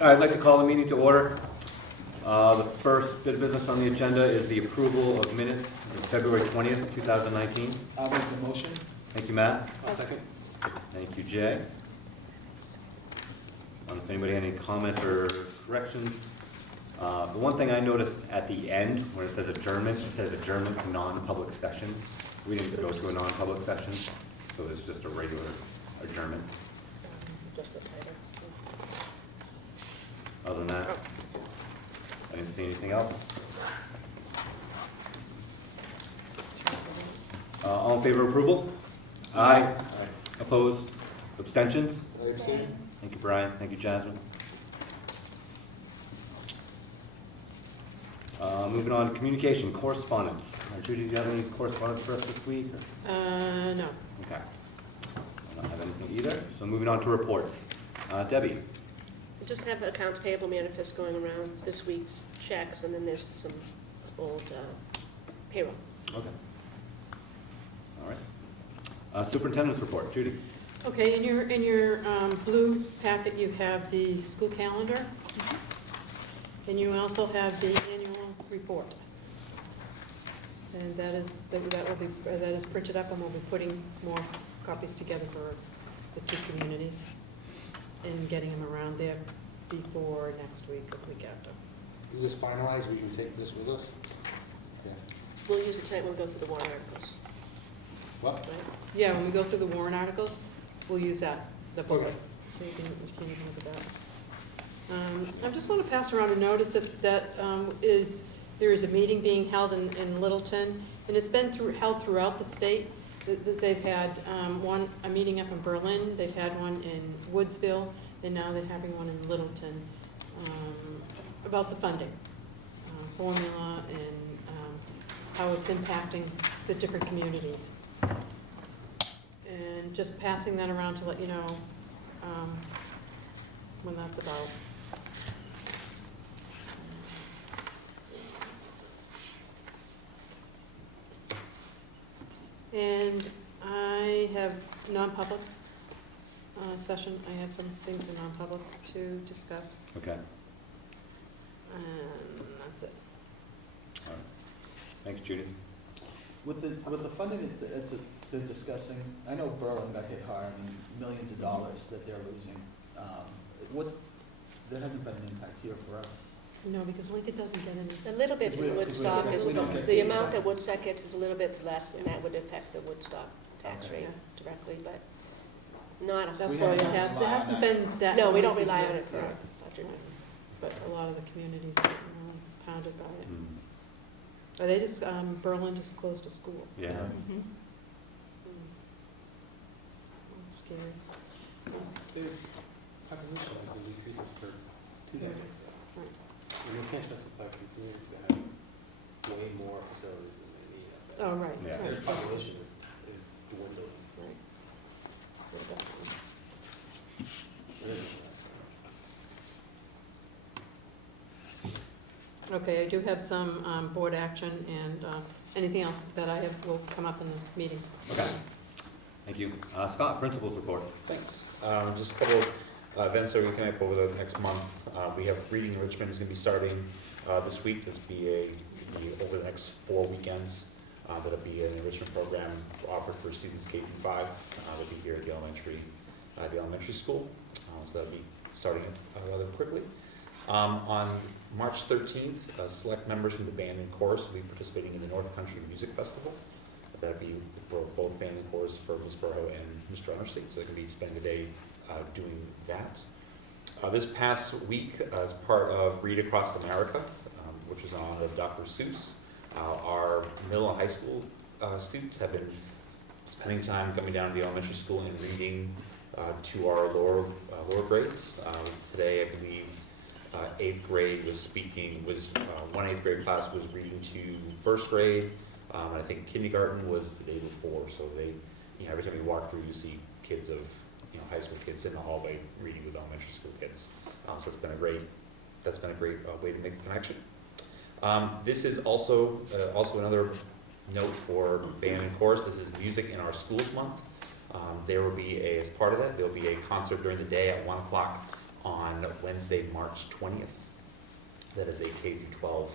I'd like to call the meeting to order. The first bit of business on the agenda is the approval of minutes of February 20th, 2019. I'll make the motion. Thank you, Matt. I'll second. Thank you, Jay. If anybody had any comments or corrections. The one thing I noticed at the end, when it says adjournment, it says adjournment to non-public session. We didn't go to a non-public session, so it's just a regular adjournment. Just the title. Other than that, I didn't see anything else. All in favor of approval? Aye. Opposed? Abstentions? Thank you, Brian. Thank you, Jasmine. Moving on to communication, correspondence. Judy, do you have any correspondence for us this week? No. Okay. I don't have anything either. So moving on to reports. Debbie. I just have accounts payable manifest going around this week's checks, and then there's some old payroll. Okay. All right. Superintendent's report. Judy. Okay, in your blue packet, you have the school calendar, and you also have the annual report. And that is printed up, and we'll be putting more copies together for the two communities and getting them around there before next week or week after. Is this finalized? We can take this with us? Yeah. We'll use it tonight when we go through the warrant articles, What? right? Yeah, when we go through the warrant articles, we'll use that, the booklet, Okay. so you can even look at that. I just want to pass around a notice that there is a meeting being held in Littleton, and it's been held throughout the state. They've had a meeting up in Berlin, they've had one in Woodsville, and now they're having one in Littleton about the funding formula and how it's impacting the different communities. And just passing that around to let you know when that's about. And I have non-public session. I have some things in non-public to discuss, Okay. and that's it. All right. Thanks, Judy. With the funding that they're discussing, I know Berlin got hit hard and millions of dollars that they're losing. There hasn't been an impact here for us. No, because Lincoln doesn't get any. A little bit Because we- in because we Woodstock don't- is, we don't get the the amount tax. that Woodstock gets is a little bit less, and that would affect the Woodstock tax Okay. rate directly, but not a. That's We why haven't there relied hasn't on been that. No, we don't noisy rely here. on it for Yeah. budget. But a lot of the communities are really pounded by it. Mm. Are they just, Berlin just closed a school. Yeah. Mhm. That's scary. Their population has been decreasing for 2 decades now. Right. And we can't justify continuing to have way more facilities than they need. Oh, right. Yeah. Their Right. population is dwindling. Right. Yeah, definitely. It isn't. Okay, I do have some board action, and anything else that I have will come up in the meeting. Okay. Thank you. Scott, principal's report. Thanks. Just a couple of events that are coming up over the next month. We have Reading Enrichment is going to be starting this week. This will be over the next 4 weekends. That'll be an enrichment program offered for students K through 5. They'll be here at the elementary school. So that'll be starting rather quickly. On March 13th, select members from the band and chorus will be participating in the North Country Music Festival. That'll be for both band and chorus for Ms. Burrow and Mr. Undersea, so they can be spending the day doing that. This past week, as part of Read Across America, which is on Dr. Seuss, our middle and high school students have been spending time coming down to the elementary school and reading to our lower grades. Today, I believe, 8th grade one 8th grade class was reading to 1st grade. I think kindergarten was the day before, so every time you walk through, you see kids of, high school kids in the hallway reading with elementary school kids. So it's been a great way to make a connection. This is also another note for band and chorus. This is Music in Our Schools Month. There will be as part of that, there will be a concert during the day at 1 o'clock on Wednesday, March 20th. That is a K-12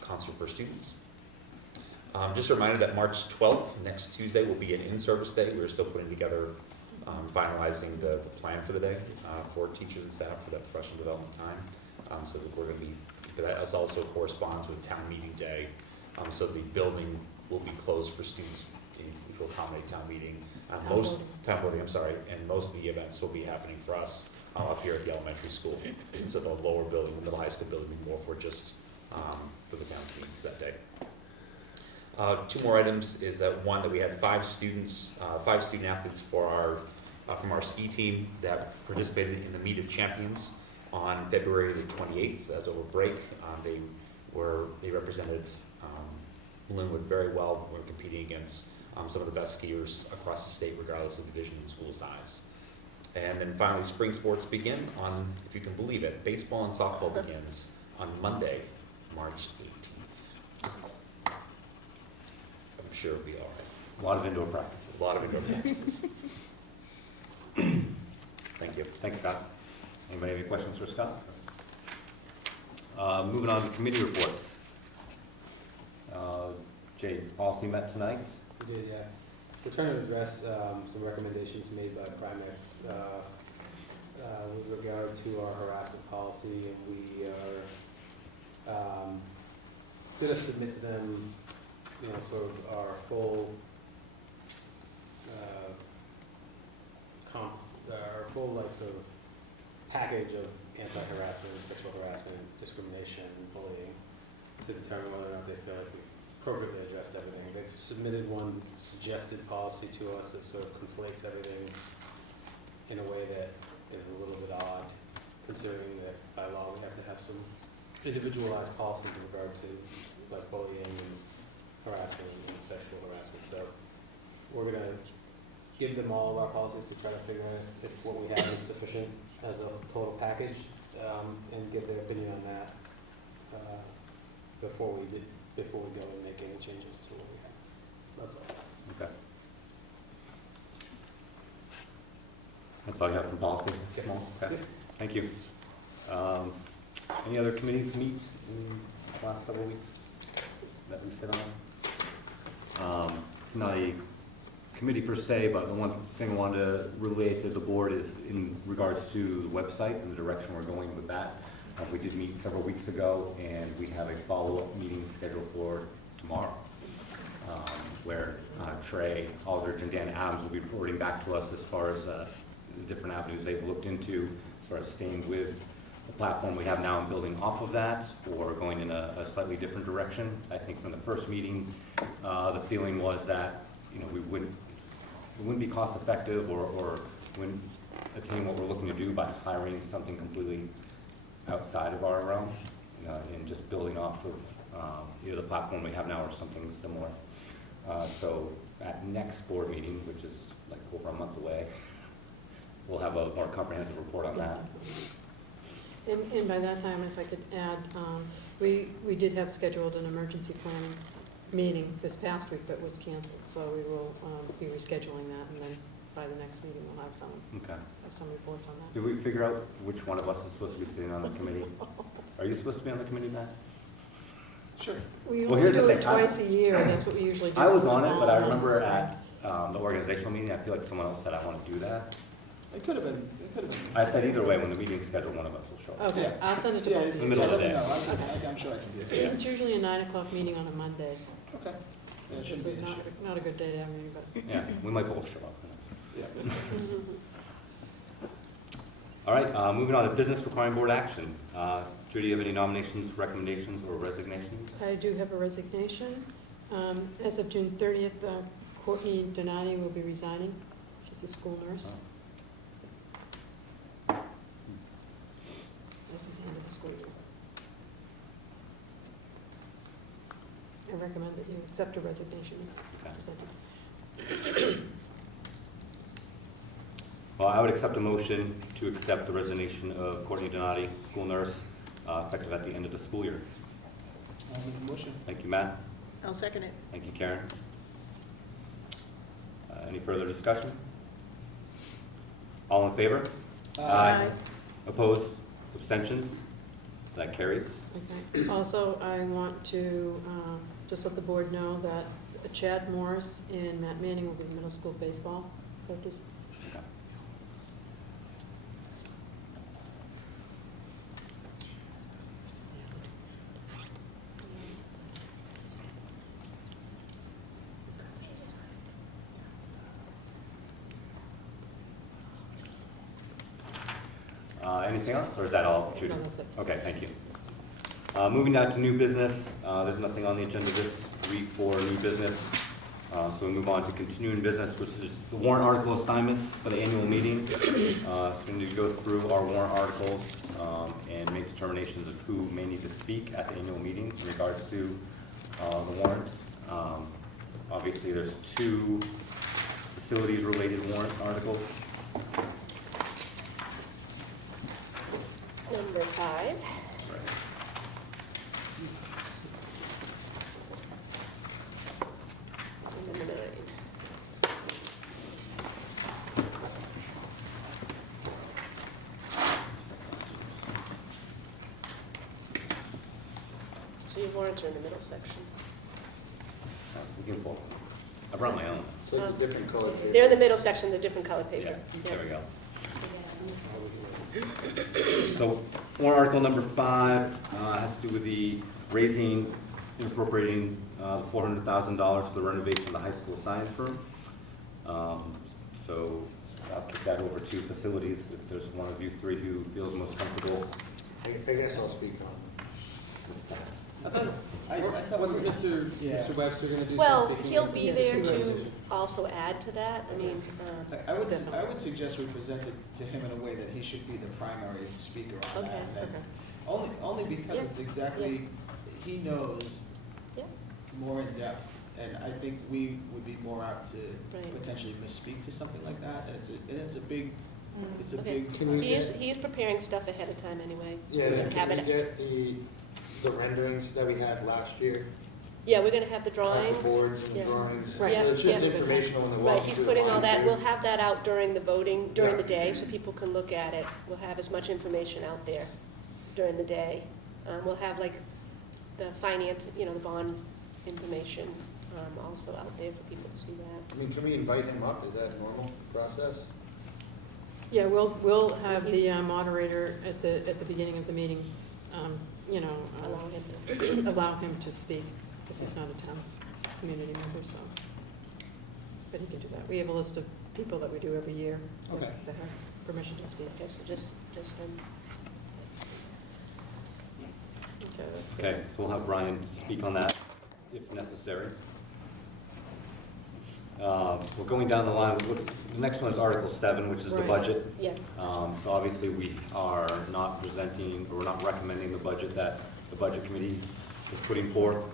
concert for students. Just a reminder that March 12th, next Tuesday, will be an in-service day. We're still putting together, finalizing the plan for the day for teachers and staff for that professional development time. So that we're going to be, that also corresponds with town meeting day. So the building will be closed for students to accommodate town meeting. Town voting, I'm sorry, and most of the events will be happening for us up here at the elementary school. So the lower building, the middle high school building will be more for just for the town meetings that day. Two more items is that one, that we had 5 student athletes for our from our ski team that participated in the Meet of Champions on February the 28th as over break. They represented Lin-Wood very well. We're competing against some of the best skiers across the state, regardless of division and school size. And then finally, spring sports begin on, if you can believe it, baseball and softball begins on Monday, March 18th. I'm sure it'll be all right. A lot of indoor practices. A lot of indoor practices. Thank you. Thanks, Scott. Anybody have any questions for Scott? Moving on to committee reports. Jay, policy met tonight. We did, yeah. We're trying to address some recommendations made by Primex with regard to our harassment policy, and we are going to submit to them, sort of our full sort of package of anti-harassment, sexual harassment, discrimination, and bullying to determine whether or not they feel like we've appropriately addressed everything. They've submitted one suggested policy to us that sort of conflates everything in a way that is a little bit odd, considering that by law we have to have some individualized policies in regard to like bullying and harassment and sexual harassment. So we're going to give them all of our policies to try to figure out if what we have is sufficient as a total package, and get their opinion on that before we go and make any changes to what we have. That's all. Okay. That's all you have from policy? Yeah. Okay. Thank you. Any other committees meet in the last several weeks that we sit on? It's not a committee per se, but the one thing I wanted to relate to the board is in regards to the website and the direction we're going with that. We did meet several weeks ago, and we have a follow-up meeting scheduled for tomorrow, where Trey Aldridge and Dan Adams will be reporting back to us as far as the different avenues they've looked into, as far as staying with the platform we have now and building off of that, or going in a slightly different direction. I think from the first meeting, the feeling was that we wouldn't be cost effective or wouldn't attain what we're looking to do by hiring something completely outside of our realm, and just building off of either the platform we have now or something similar. So at next board meeting, which is like over a month away, we'll have a more comprehensive report on that. And by that time, if I could add, we did have scheduled an emergency planning meeting this past week that was canceled, so we will be rescheduling that, and then by the next meeting, we'll have some reports on that. Did we figure out which one of us is supposed to be sitting on the committee? Are you supposed to be on the committee, Matt? Sure. We Well, only here's the do it thing. twice a year, that's what we usually do. I was on it, but I Fall remember and at the organizational meeting, I feel like someone else said I want to do that. It could have been. I said either way, when the meeting's scheduled, one of us will show up. Okay, Yeah. I'll send it to Yeah, both of in the you. middle of the let me day. know. I'm sure I can do it. It's usually a 9 o'clock meeting on a Monday. Okay. Yeah, it Which shouldn't is be an issue. not a good day to have anybody. Yeah, we might both show up. Yeah. All right, moving on to business requiring board action. Judy, do you have any nominations, recommendations, or resignations? I do have a resignation. As of June 30th, Courtney Donati will be resigning. She's a school nurse. That's at the end of the school year. I recommend that you accept a resignation as presented. Well, I would accept a motion to accept the resignation of Courtney Donati, school nurse, effective at the end of the school year. I'll make a motion. Thank you, Matt. I'll second it. Thank you, Karen. Any further discussion? All in favor? Aye. Opposed? Abstentions? That carries. Okay. Also, I want to just let the board know that Chad Morris and Matt Manning will be the middle school baseball coaches. Anything else, or is that all, Judy? No, that's it. Okay, thank you. Moving down to new business, there's nothing on the agenda this week for new business. So we move on to continuing business, which is the warrant article assignments for the annual meeting. So we need to go through our warrant articles and make determinations of who may need to speak at the annual meeting in regards to the warrants. Obviously, there's 2 facilities-related warrant articles. Number 5. And number 9. So your warrants are in the middle section. We can pull. I brought my own. So it's a different color paper. They're in the middle section, the different color Yeah, paper. there we go. So warrant article number 5 has to do with the raising and appropriating $400,000 for the renovation of the high school science room. So I'll kick that over to facilities if there's one of you 3 who feels most comfortable. I guess I'll speak on I thought Wasn't Mr. Mr. Webster gonna do some Well, speaking? he'll be there to Presentation. also add to that. I mean, I would suggest we present it to him in a way that he should be the primary speaker on okay, that. okay. Only because Yeah. it's exactly, he knows Yeah. more in depth, and I think we would be more apt to Right. potentially misspeak to something like that, and it's a big, it's a Okay. big. Can we He is preparing stuff ahead of time anyway. Yeah, We're gonna have can we it- get the renderings that we had last year? Yeah, we're gonna have the Of drawings. The boards and the Yeah. drawings? Right. So it's just Yeah. informational on the Right, walkthrough. he's putting all that, we'll walkthrough. have that out during the voting, during Yeah. the day, so people can look at it. We'll have as much information out there during the day. We'll have like the finance, the bond information also out there for people to see that. I mean, can we invite him up? Is that a normal process? Yeah, we'll have the moderator at the beginning of the meeting, Allow him to. allow him to speak, because he's not a town's community member, so. But he can do that. We have a list of people that we do every year Okay. that have permission to speak. Okay, so just him. Okay, that's good. Okay, so we'll have Brian speak on that if necessary. We're going down the line. The next one is Article 7, which is the Right. budget. Yeah, So obviously, we are not presenting, or we're not recommending the budget that the Budget Committee is putting forth.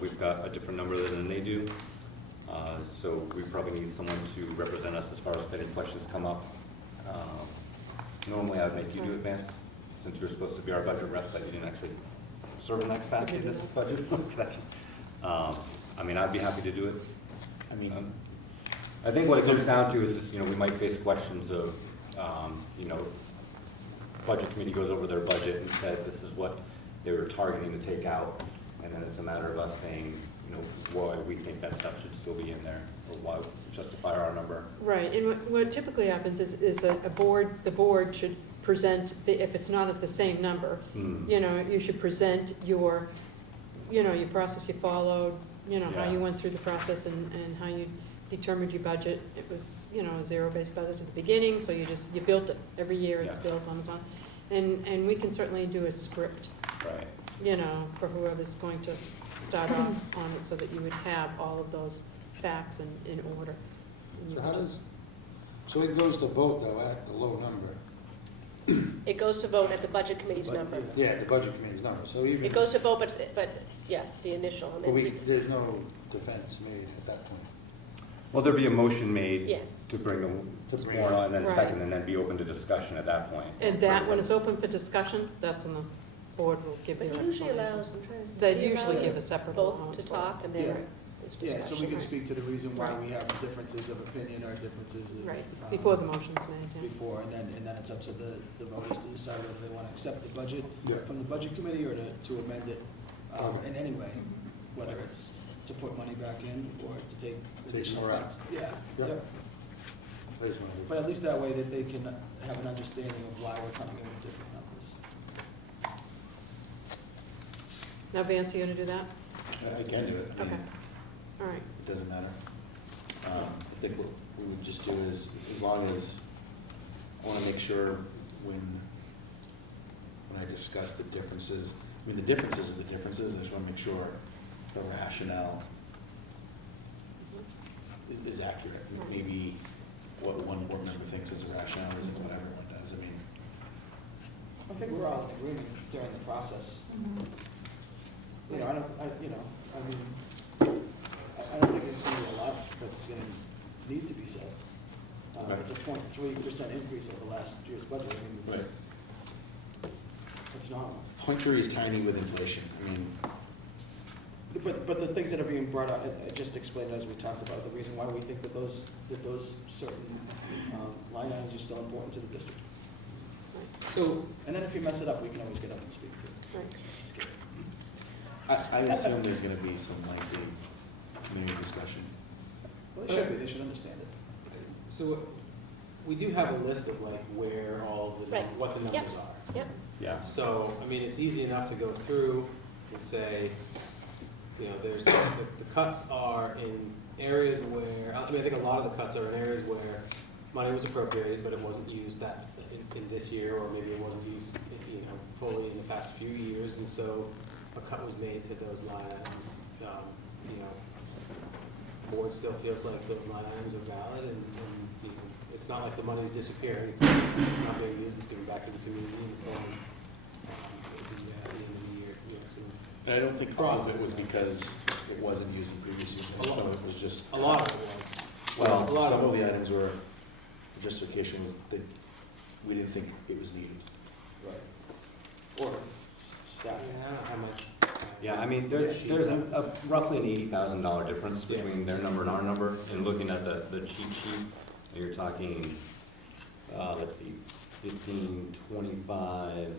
We've got a different number than they do. So we probably need someone to represent us as far as if any questions come up. Normally, I would make you do it, Vance, since you're supposed to be our budget rep, but you didn't actually serve in that capacity in this budget session. I mean, I'd be happy to do it. I think what it comes down to is, we might face questions of, Budget Committee goes over their budget and says this is what they were targeting to take out, and then it's a matter of us saying, why we think that stuff should still be in there, or why justify our number. Right, and what typically happens is the board should present, if it's not at the same number, you should present your process you followed, how Yeah. you went through the process and how you determined your budget. It was, a zero-based budget at the beginning, so you built it. Every year it's Yeah. built on its own. And we can certainly do a script, Right. for whoever's going to start off on it, so that you would have all of those facts in order. And you So can how just- does, so it goes to vote though at the low number? it goes to vote at the Budget Committee's number. Yeah, the budget committee's number, so even. It goes to vote, but, yeah, the initial, and But then, there's no defense made at that point. Well, there'd be a motion made yeah. to bring To the bring warrant on, and then Right. second, and then be open to discussion at that point. And that, when it's open for discussion, that's when the board will give But their he usually explanation. allows, I'm trying to. They does he usually allow give a separate both allowance to for it. talk, and then, this Yeah, discussion. so we can right? speak to the reason why Right. we have differences of opinion or differences of. Right, um, before the motion's made, yeah. Before, and then it's up to the voters to decide whether they want to accept the budget Yeah. from the budget committee or to amend it in any way, whether it's to put money back in or to take additional some out. funds. Yeah, Yeah. yeah. I just wanna- But at least that way that they can have an understanding of why we're coming in with different numbers. Now, Vance, you gonna do that? I can do it. I mean, Okay, all right. It doesn't matter. I think what we would just do is, as long as, I want to make sure when I discuss the differences, I mean, the differences are the differences, I just want to make sure the rationale is accurate. Right. Maybe what one board member thinks is a rationale isn't what everyone does. I mean, I think we're all in agreement during the process. You know, I don't think it's gonna be a lot that's gonna need to be said. Right. It's a 0.3% increase over last year's budget, I mean, Right. it's normal. 0.3 is tiny with inflation. I mean, But the things that are being brought up, I just explained as we talked about, the reason why we think that those certain line items are still important to the district. So, And then if you mess it up, we can always get up and speak to it. Right. Just kidding. I assume there's going to be some lengthy community discussion. Well, they should be, they should understand it. so we do have a list of like where all the, Right. what the Yep. numbers are. Yep, Yeah. So, I mean, it's easy enough to go through and say, you know, there's, the cuts are in areas where, I mean, I think a lot of the cuts are in areas where money was appropriated, but it wasn't used in this year, or maybe it wasn't used, you know, fully in the past few years, and so a cut was made to those line items. You know, board still feels like those line items are valid, and you know, it's not like the money's disappearing, it's not being used, it's giving back to the community in the form of, at the end of the year, you know, sort of. And I don't think all of it was because it wasn't used in previous years. I think some of it was just. A lot of it was. Well, a lot some of of it the was. items were, the justification was that we didn't think it was needed. Or staff. Yeah, I don't know how much. Yeah, I mean, there's a roughly an $80,000 difference between their number and our number, and looking at the cheat sheet, you're talking, let's see, 15, 25,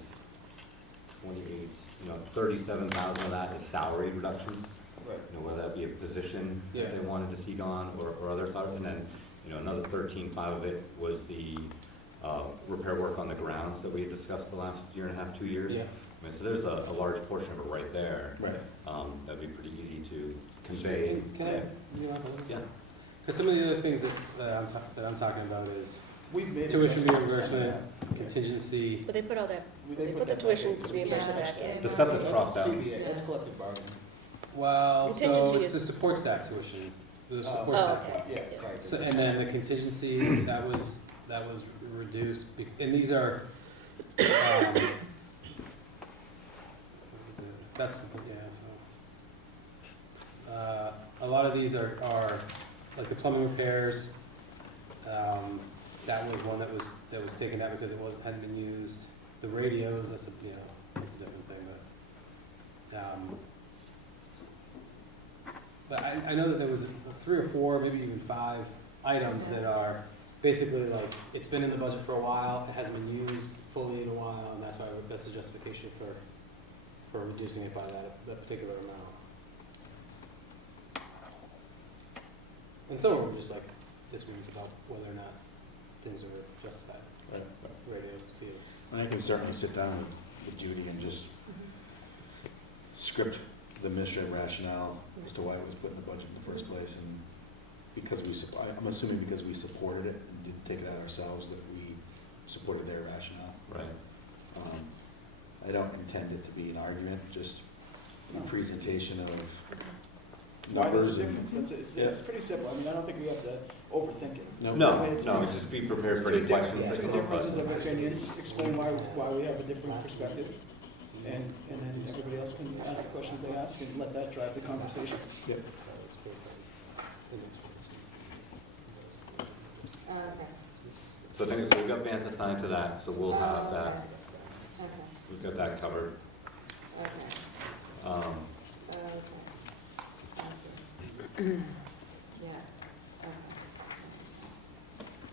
28, you know, 37,000 of that is salary reductions. Right. You know, whether that be a position Yeah. that they wanted to see gone or other stuff, and then, you know, another 13.5 of it was the repair work on the grounds that we had discussed the last year and a half, 2 years. Yeah. I mean, so there's a large portion of it right there. Right. That'd be pretty easy to convey. Can I, you know, Yeah. because some of the other things that I'm talking about is We've made. tuition adjustments. reimbursement, contingency. but they put all that, They they put put the that tuition back in. reimbursement back in. The stuff that's crossed out. CBA, that's collective bargaining. Well, so Contingency it's the is- support staff tuition, the support Oh, staff. okay. Yeah, right. So, and then the contingency, that was reduced, and these are, what is it? That's, so. A lot of these are, like the plumbing repairs, that was one that was taken out because it hadn't been used. The radios, that's a different thing, but I know that there was 3 or 4, maybe even 5 items that are basically like, it's been in the budget for a while, it hasn't been used fully in a while, and that's the justification for reducing it by that particular amount. And some are just like disagreements about whether or not things are justified, Right. radios, fields. And I can certainly sit down with Judy and just script the administrative rationale as to why it was put in the budget in the first place, and because I'm assuming because we supported it and didn't take it out ourselves, that we supported their rationale. Right. I don't intend it to be an argument, just a presentation of Why numbers there's a and. difference? It's pretty simple. I mean, I don't think we have to overthink it. No, just be prepared for any questions that Two come up. differences of opinions, explain why we have a different perspective, and then everybody else can ask the questions they ask and let that drive the conversation. Yep. So I think we've got Vance assigned to that, so we'll have that, we've got that covered. Thanks,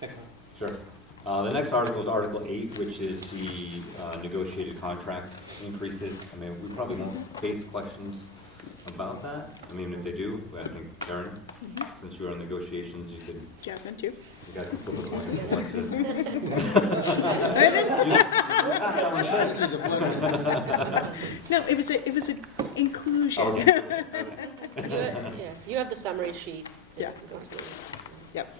Tom. Sure. The next article is Article 8, which is the negotiated contract increases. I mean, we probably won't face questions about that. I mean, if they do, I think, Karen, since you're on negotiations, you could, Jump into. you guys can flip a coin if you want to. No, it was a inclusion. Oh, okay. You have the summary sheet. that Yeah. you can go through. Yep.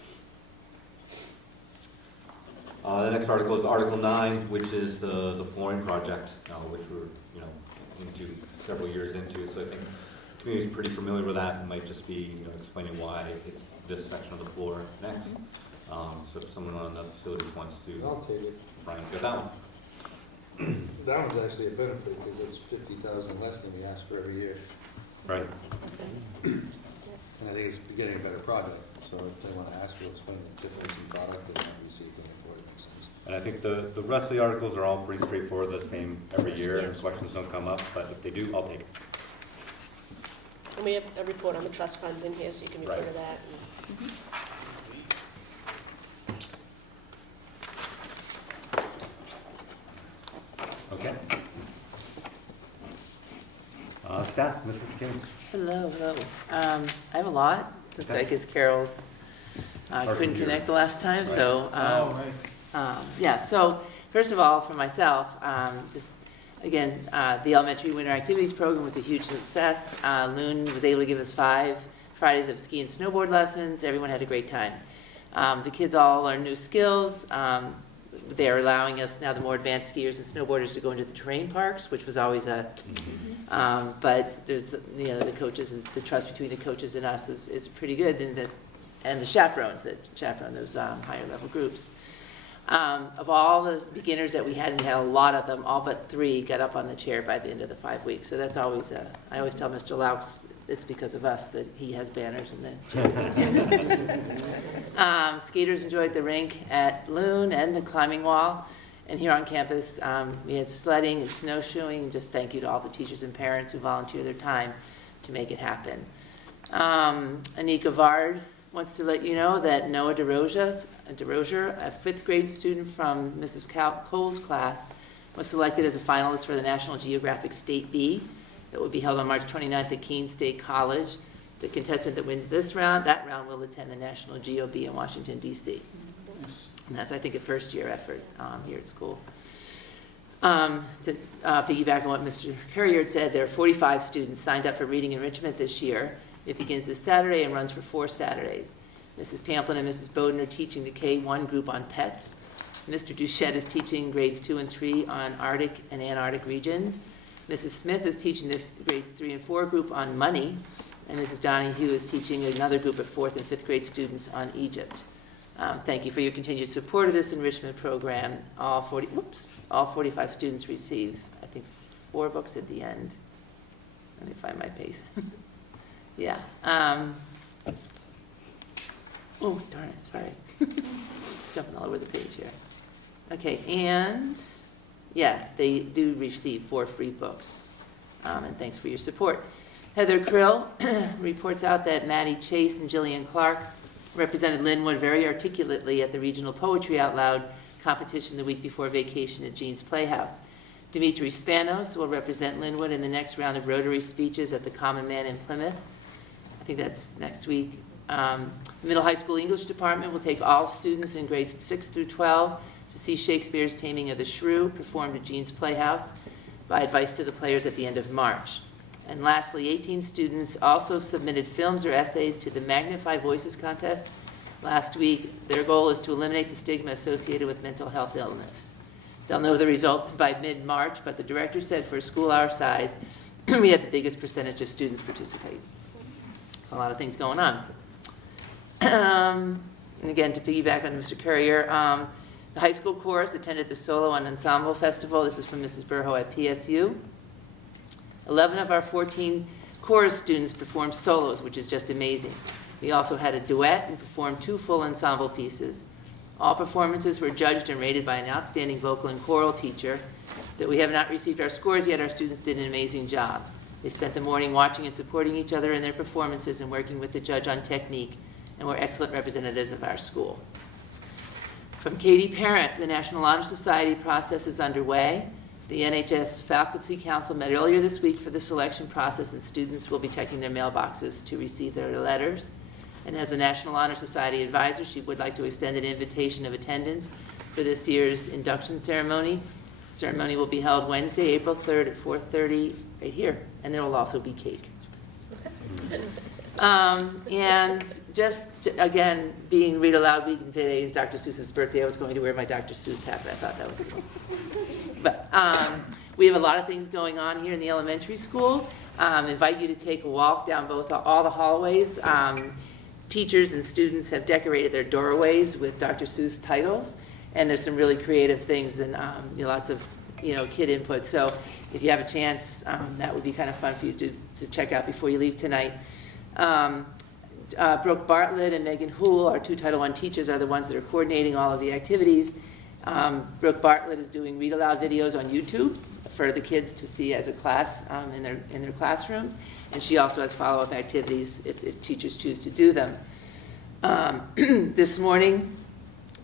The next article is Article 9, which is the flooring project, which we're, into several years into. So I think the community is pretty familiar with that. It might just be, explaining why it's this section of the floor next. So if someone on the facilities wants to, I'll take it. Brian, get that one. That one's actually a benefit because it's 50,000 less than we ask for every year. Right. And I think it's getting a better product. So if they want to ask, we'll explain the difference in product and then we see if they make what makes sense. And I think the rest of the articles are all pretty straightforward, the same every year, and questions don't come up, but if they do, I'll take it. And we have a report on the trust funds in here, so you can refer Right. to that. Okay. Staff, Mrs. King. Hello, hello. I have a lot, since I guess Carol's Our couldn't computer. connect the last time, so. Right. Yeah, so first of all, for myself, just, again, the elementary winter activities program was a huge success. Loon was able to give us 5 Fridays of ski and snowboard lessons. Everyone had a great time. The kids all learned new skills. They're allowing us now, the more advanced skiers and snowboarders, to go into the terrain parks, which was always a, but there's, the coaches, the trust between the coaches and us is pretty good, and the chaperones that chaperone those higher level groups. Of all the beginners that we had a lot of them, all but 3 got up on the chair by the end of the 5 weeks. So that's always I always tell Mr. Laux, it's because of us that he has banners and the chairs. Skaters enjoyed the rink at Loon and the climbing wall. And here on campus, we had sledding and snowshoeing. Just thank you to all the teachers and parents who volunteer their time to make it happen. Anika Vard wants to let you know that Noah DeRozier, a 5th grade student from Mrs. Cole's class, was selected as a finalist for the National Geographic State B that will be held on March 29th at Keene State College. The contestant that wins that round will attend the National GeoB in Washington, D.C. And that's, I think, a first-year effort here at school. To piggyback on what Mr. Currier had said, there are 45 students signed up for Reading Enrichment this year. It begins this Saturday and runs for 4 Saturdays. Mrs. Pamplin and Mrs. Bowden are teaching the K-1 group on pets. Mr. Duchette is teaching grades 2 and 3 on Arctic and Antarctic regions. Mrs. Smith is teaching the grades 3 and 4 group on money. And Mrs. Donahue is teaching another group of 4th and 5th grade students on Egypt. Thank you for your continued support of this enrichment program. All 45 students receive, I think, 4 books at the end. Let me find my pace. Yeah. Oh, darn it, sorry. Jumping all over the page here. Okay, and yeah, they do receive 4 free books. And thanks for your support. Heather Krill reports out that Maddie Chase and Jillian Clark represented Lin-Wood very articulately at the Regional Poetry Out Loud competition the week before vacation at Jean's Playhouse. Dimitri Spanos will represent Lin-Wood in the next round of Rotary speeches at the Common Man in Plymouth. I think that's next week. The Middle High School English Department will take all students in grades 6 through 12 to see Shakespeare's Taming of the Shrew performed at Jean's Playhouse by advice to the players at the end of March. And lastly, 18 students also submitted films or essays to the Magnify Voices contest last week. Their goal is to eliminate the stigma associated with mental health illness. They'll know the results by mid-March, but the director said for a school our size, we had the biggest percentage of students participate. A lot of things going on. And again, to piggyback on Mr. Currier, the high school chorus attended the Solo and Ensemble Festival. This is from Mrs. Burho at PSU. 11 of our 14 chorus students performed solos, which is just amazing. We also had a duet and performed 2 full ensemble pieces. All performances were judged and rated by an outstanding vocal and choral teacher. That we have not received our scores yet, our students did an amazing job. They spent the morning watching and supporting each other in their performances and working with the judge on technique, and were excellent representatives of our school. From Katie Parent, the National Honor Society process is underway. The NHS Faculty Council met earlier this week for the selection process, and students will be checking their mailboxes to receive their letters. And as the National Honor Society advisor, she would like to extend an invitation of attendance for this year's induction ceremony. The ceremony will be held Wednesday, April 3rd at 4:30 right here, and there will also be cake. And just, again, being Read Aloud Week, and today is Dr. Seuss's birthday, I was going to wear my Dr. Seuss hat, but I thought that was cool. But we have a lot of things going on here in the elementary school. Invite you to take a walk down all the hallways. Teachers and students have decorated their doorways with Dr. Seuss titles, and there's some really creative things and lots of kid input. So if you have a chance, that would be kind of fun for you to check out before you leave tonight. Brooke Bartlett and Megan Hool, our 2 Title I teachers, are the ones that are coordinating all of the activities. Brooke Bartlett is doing read aloud videos on YouTube for the kids to see as a class in their classrooms, and she also has follow-up activities if teachers choose to do them. This morning,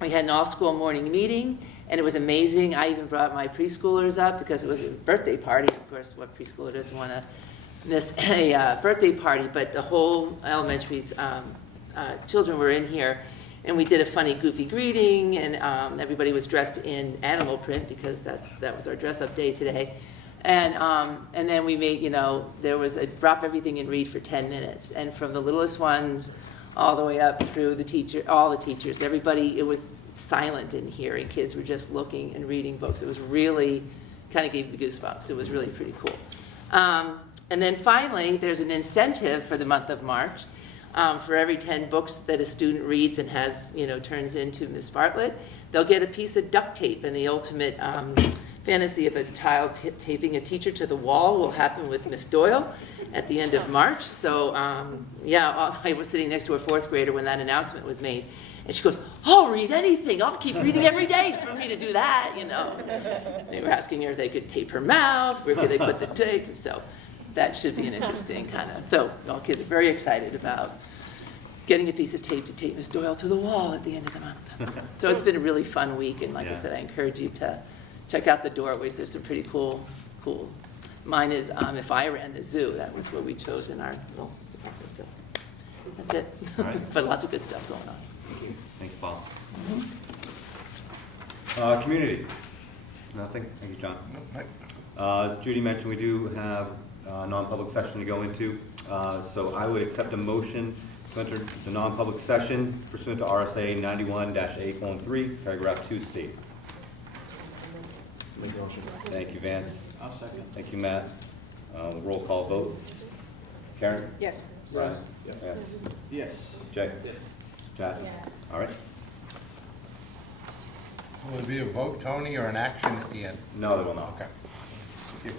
we had an all-school morning meeting, and it was amazing. I even brought my preschoolers up because it was a birthday party. Of course, what preschooler doesn't want to miss a birthday party? But the whole elementary's children were in here, and we did a funny, goofy greeting, and everybody was dressed in animal print because that was our dress-up day today. And then we made, there was a drop everything and read for 10 minutes, and from the littlest ones all the way up through all the teachers, everybody, it was silent in here, and kids were just looking and reading books. It was really, kind of gave me goosebumps. It was really pretty cool. And then finally, there's an incentive for the month of March. For every 10 books that a student reads and has, turns into Miss Bartlett, they'll get a piece of duct tape. And the ultimate fantasy of a child taping a teacher to the wall will happen with Miss Doyle at the end of March. So, I was sitting next to a 4th grader when that announcement was made. And she goes, I'll read anything. I'll keep reading every day for me to do that, They were asking her if they could tape her mouth, where could they put the tape. So that should be an interesting kind of, so all kids are very excited about getting a piece of tape to tape Miss Doyle to the wall at the end of the month. So it's been a really fun week, and like I said, I encourage you to check out the doorways. There's some pretty cool. Mine is If I Ran the Zoo. That was what we chose in our little department. So that's it. All right. But lots of good stuff going on. Thanks, Paul. Community. Nothing? Thank you, John. As Judy mentioned, we do have a non-public session to go into. So I would accept a motion to enter the non-public session pursuant to RSA 91-A:3, paragraph 2C. Make the motion. Thank you, Vance. I'll second. Thank you, Matt. Roll call vote. Karen? Yes. Brian? Yes. Yes. Yes. Jay? Yes. Jackie? Yes. All right. Will there be a vote, Tony, or an action at the end? No, there will not. Okay. Thank you.